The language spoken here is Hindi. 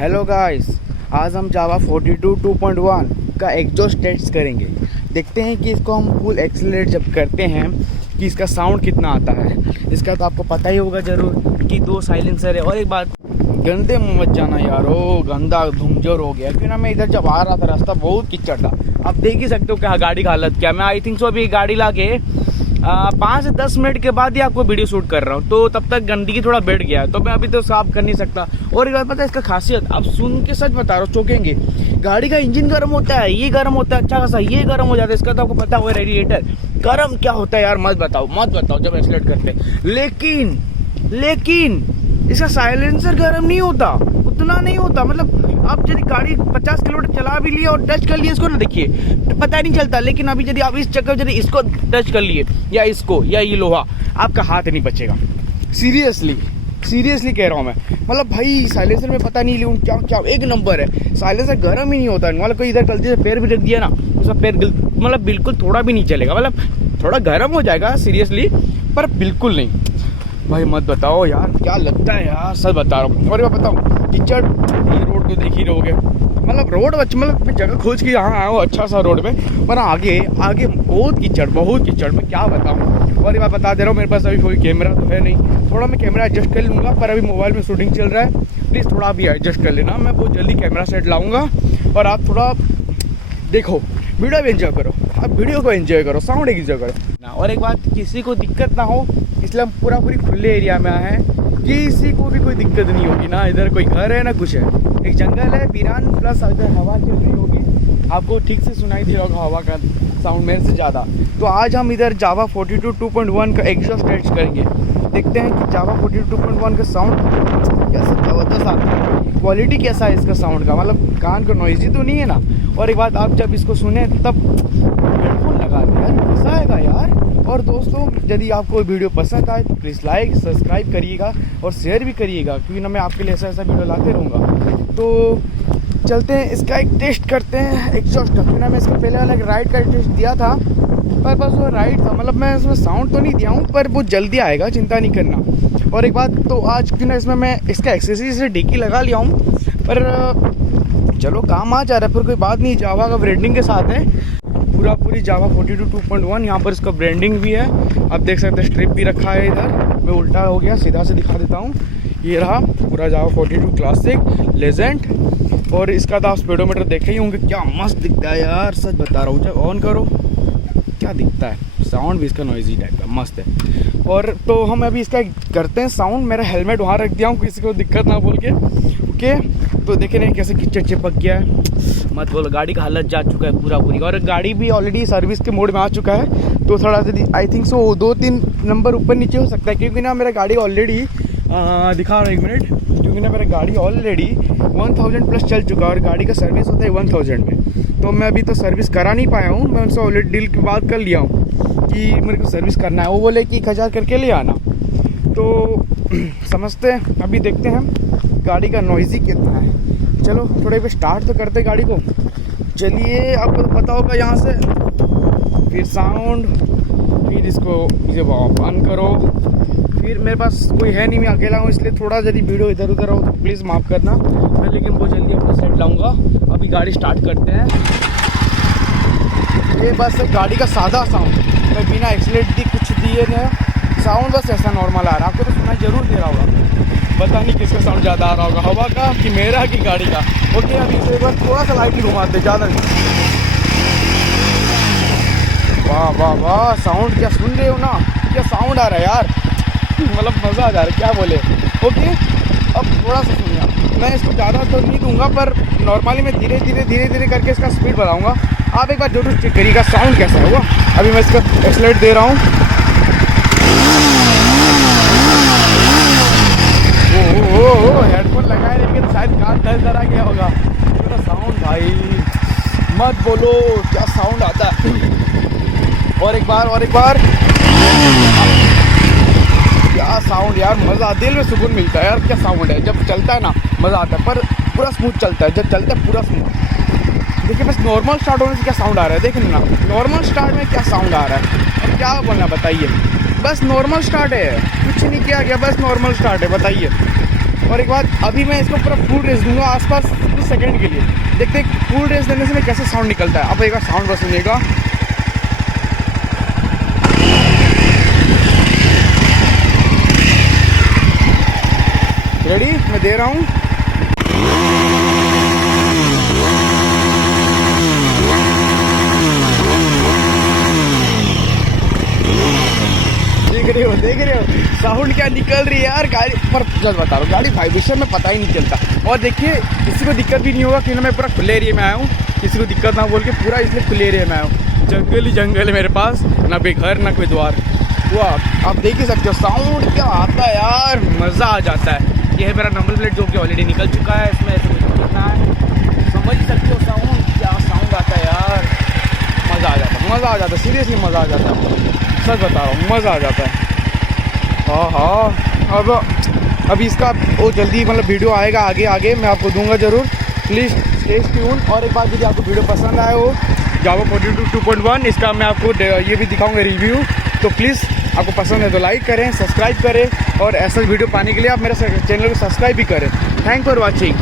हेलो गाइस, आज हम जावा 42 2.1 का एग्जॉस्ट टेस्ट करेंगे। देखते हैं कि इसको हम फुल एक्सीलरेट जब करते हैं कि इसका साउंड कितना आता है। इसका तो आपको पता ही होगा ज़रूर कि 2 साइलेंसर है। और एक बात, गंदे मुँह मत जाना यार, ओ गंदा धुमझोर हो गया। क्यों ना, मैं इधर जब आ रहा था रास्ता बहुत कीचड़ था। आप देख ही सकते हो क्या गाड़ी का हालत क्या। मैं आई थिंक सो अभी गाड़ी ला के 5 से 10 मिनट के बाद ही आपको वीडियो शूट कर रहा हूँ, तो तब तक गंदगी थोड़ा बैठ गया है, तो मैं अभी तो साफ कर नहीं सकता। और एक बात पता है इसका खासियत, आप सुन के सच बता रहा हूँ, चौंकेंगे। गाड़ी का इंजन गर्म होता है, ये गर्म होता है अच्छा खासा, ये गर्म हो जाता है। इसका तो आपको पता होगा रेडिएटर गर्म क्या होता है यार, मत बताओ जब एक्सीलरेट करते। लेकिन इसका साइलेंसर गर्म नहीं होता, उतना नहीं होता। मतलब आप यदि गाड़ी 50 किलोमीटर चला भी लिए और टच कर लिए इसको ना, देखिए पता नहीं चलता। लेकिन अभी यदि आप इस चक्कर यदि इसको टच कर लिए या इसको या ये लोहा, आपका हाथ नहीं बचेगा। सीरियसली कह रहा हूँ मैं। मतलब भाई साइलेंसर में पता नहीं लूँ क्या एक नंबर है। साइलेंसर गर्म ही नहीं होता। मतलब कोई इधर गलती से पैर भी रख दिया ना, उसका पैर मतलब बिल्कुल थोड़ा भी नहीं चलेगा। मतलब थोड़ा गर्म हो जाएगा सीरियसली, पर बिल्कुल नहीं। भाई मत बताओ यार, क्या लगता है यार, सच बता रहा हूँ। और मैं बताऊँ कीचड़, ये रोड तो देख ही रहोगे। मतलब रोड मतलब मैं जगह खोज के यहाँ आया हूँ अच्छा सा रोड पे, पर आगे बहुत कीचड़ मैं क्या बताऊँ। और ये बात बता दे रहा हूँ, मेरे पास अभी कोई कैमरा तो है नहीं। थोड़ा मैं कैमरा एडजस्ट कर लूँगा, पर अभी मोबाइल में शूटिंग चल रहा है। प्लीज़ थोड़ा भी एडजस्ट कर लेना। मैं बहुत जल्दी कैमरा सेट लाऊँगा और आप थोड़ा देखो, वीडियो भी एंजॉय करो। आप वीडियो को एंजॉय करो, साउंड एंजॉय करो ना। और एक बात, किसी को दिक्कत ना हो, इसलिए हम पूरी खुले एरिया में आए हैं। किसी को भी कोई दिक्कत नहीं होगी ना। इधर कोई घर है ना कुछ है, एक जंगल है वीरान, प्लस इधर हवा चल रही होगी, आपको ठीक से सुनाई दे रहा होगा हवा का साउंड मेरे से ज़्यादा। तो आज हम इधर जावा 42 2.1 का एग्जॉस्ट टेस्ट करेंगे। देखते हैं कि जावा 42 2.1 का साउंड कैसा ज़बरदस्त आता है, क्वालिटी कैसा है इसका साउंड का। मतलब कान को नॉइजी तो नहीं है ना। और एक बात, आप जब इसको सुने तब हेडफोन लगा दें यार, मज़ा आएगा यार। और दोस्तों, यदि आपको वीडियो पसंद आए तो प्लीज़ लाइक सब्सक्राइब करिएगा और शेयर भी करिएगा, क्योंकि ना मैं आपके लिए ऐसा वीडियो लाते रहूँगा। तो चलते हैं, इसका एक टेस्ट करते हैं एग्जॉस्ट का। क्योंकि ना मैं इसका पहले वाला एक राइड का टेस्ट दिया था, पर बस वो राइड था। मतलब मैं इसमें साउंड तो नहीं दिया हूँ, पर वो जल्दी आएगा, चिंता नहीं करना। और एक बात तो, आज क्यों ना इसमें मैं इसका एक्सेसरीज से डिक्की लगा लिया हूँ, पर चलो काम आ जा रहा है, फिर कोई बात नहीं। जावा का ब्रांडिंग के साथ है पूरी जावा 42 2.1। यहाँ पर इसका ब्रांडिंग भी है, आप देख सकते हैं। स्ट्रिप भी रखा है इधर, मैं उल्टा हो गया, सीधा से दिखा देता हूँ। ये रहा पूरा जावा 42 क्लासिक लेजेंड। और इसका तो आप स्पीडोमीटर देखे ही होंगे, क्या मस्त दिखता है यार, सच बता रहा हूँ। जब ऑन करो क्या दिखता है, साउंड भी इसका नॉइजी टाइप का मस्त है। और तो हम अभी इसका करते हैं साउंड। मेरा हेलमेट वहाँ रख दिया हूँ, किसी को दिक्कत ना बोल के, ओके। तो देखे नहीं कैसे कीचड़ चिपक गया है, मत बोलो। गाड़ी का हालत जा चुका है पूरी। और गाड़ी भी ऑलरेडी सर्विस के मोड में आ चुका है, तो थोड़ा सा आई थिंक सो 2-3 नंबर ऊपर नीचे हो सकता है। क्योंकि ना मेरा गाड़ी ऑलरेडी दिखा रहा 1 मिनट, क्योंकि ना मेरा गाड़ी ऑलरेडी 1000 प्लस चल चुका है और गाड़ी का सर्विस होता है 1000 में। तो मैं अभी तो सर्विस करा नहीं पाया हूँ। मैं उनसे ऑलरेडी डील की बात कर लिया हूँ कि मेरे को सर्विस करना है। वो बोले कि 1000 करके ले आना, तो समझते हैं। अभी देखते हैं गाड़ी का नॉइजी कितना है। चलो थोड़े पे स्टार्ट तो करते गाड़ी को। चलिए, आपको तो पता होगा यहाँ से, फिर साउंड, फिर इसको ऑन करो। फिर मेरे पास कोई है नहीं, मैं अकेला हूँ, इसलिए थोड़ा यदि वीडियो इधर उधर हो तो प्लीज़ माफ़ करना। मैं लेकिन बहुत जल्दी अपना सेट लाऊंगा। अभी गाड़ी स्टार्ट करते हैं। ये बस गाड़ी का सादा साउंड, मैं बिना एक्सीलेटर कुछ दिए नहीं, साउंड बस ऐसा नॉर्मल आ रहा है। आपको तो सुनाई जरूर दे रहा होगा, पता नहीं किसका साउंड ज़्यादा आ रहा होगा, हवा का कि मेरा कि गाड़ी का। ओके, अभी इसे एक बार थोड़ा सा लाइट घुमाते, ज़्यादा नहीं। वाह, साउंड क्या सुन रहे हो ना, क्या साउंड आ रहा है यार, मतलब मज़ा आ जा रहा है, क्या बोले। ओके, अब थोड़ा सा सुनिए। मैं इसको ज़्यादा तो नहीं दूंगा, पर नॉर्मली मैं धीरे धीरे करके इसका स्पीड बढ़ाऊँगा। आप एक बार जरूर चेक करिएगा साउंड कैसा होगा। अभी मैं इसका एक्सीलरेट दे रहा हूँ। हेडफोन लगाए, लेकिन शायद कान दर्द आ गया होगा मेरा साउंड। भाई मत बोलो, क्या साउंड आता है। और एक बार क्या साउंड यार, मज़ा, दिल में सुकून मिलता है यार। क्या साउंड है, जब चलता है ना मज़ा आता है, पर पूरा स्मूथ चलता है। जब चलता है पूरा स्मूथ। देखिए बस नॉर्मल स्टार्ट होने से क्या साउंड आ रहा है, देखें ना, नॉर्मल स्टार्ट में क्या साउंड आ रहा है। अब क्या बोलना बताइए, बस नॉर्मल स्टार्ट है, कुछ नहीं किया गया, बस नॉर्मल स्टार्ट है, बताइए। और एक बात, अभी मैं इसको पूरा फुल रेस दूंगा आसपास कुछ सेकंड के लिए, देखते फुल रेस देने से मैं कैसे साउंड निकलता है। अब एक बार साउंड बस सुनिएगा। रेडी, मैं दे रहा हूँ। देख रहे हो साउंड क्या निकल रही है यार गाड़ी पर। जल्द बता रहा हूँ, गाड़ी वाइब्रेशन में पता ही नहीं चलता। और देखिए किसी को दिक्कत भी नहीं होगा क्योंकि मैं पूरा खुले एरिया में आया हूँ, किसी को दिक्कत ना बोल के पूरा इसलिए खुले एरिया में आया हूँ। जंगल ही जंगल है मेरे पास, ना कोई घर ना कोई द्वार। वाह, आप देख ही सकते हो साउंड क्या आता है यार, मज़ा आ जाता है। ये है मेरा नंबर प्लेट जो कि ऑलरेडी निकल चुका है, इसमें ऐसे कुछ करना है, समझ ही सकते हो साउंड क्या साउंड आता है यार, मज़ा आ जाता है, मज़ा आ जाता है, सीरियसली मज़ा आ जाता है, सच बता रहा हूँ मज़ा आ जाता है। हाँ, अब इसका वो जल्दी मतलब वीडियो आएगा आगे मैं आपको दूंगा ज़रूर, प्लीज़ स्टे ट्यून। और एक बात, यदि आपको वीडियो पसंद आया हो जावा 42 2.1, इसका मैं आपको ये भी दिखाऊंगा रिव्यू, तो प्लीज़ आपको पसंद है तो लाइक करें, सब्सक्राइब करें और ऐसा वीडियो पाने के लिए आप मेरे चैनल को सब्सक्राइब भी करें। Thank for watching.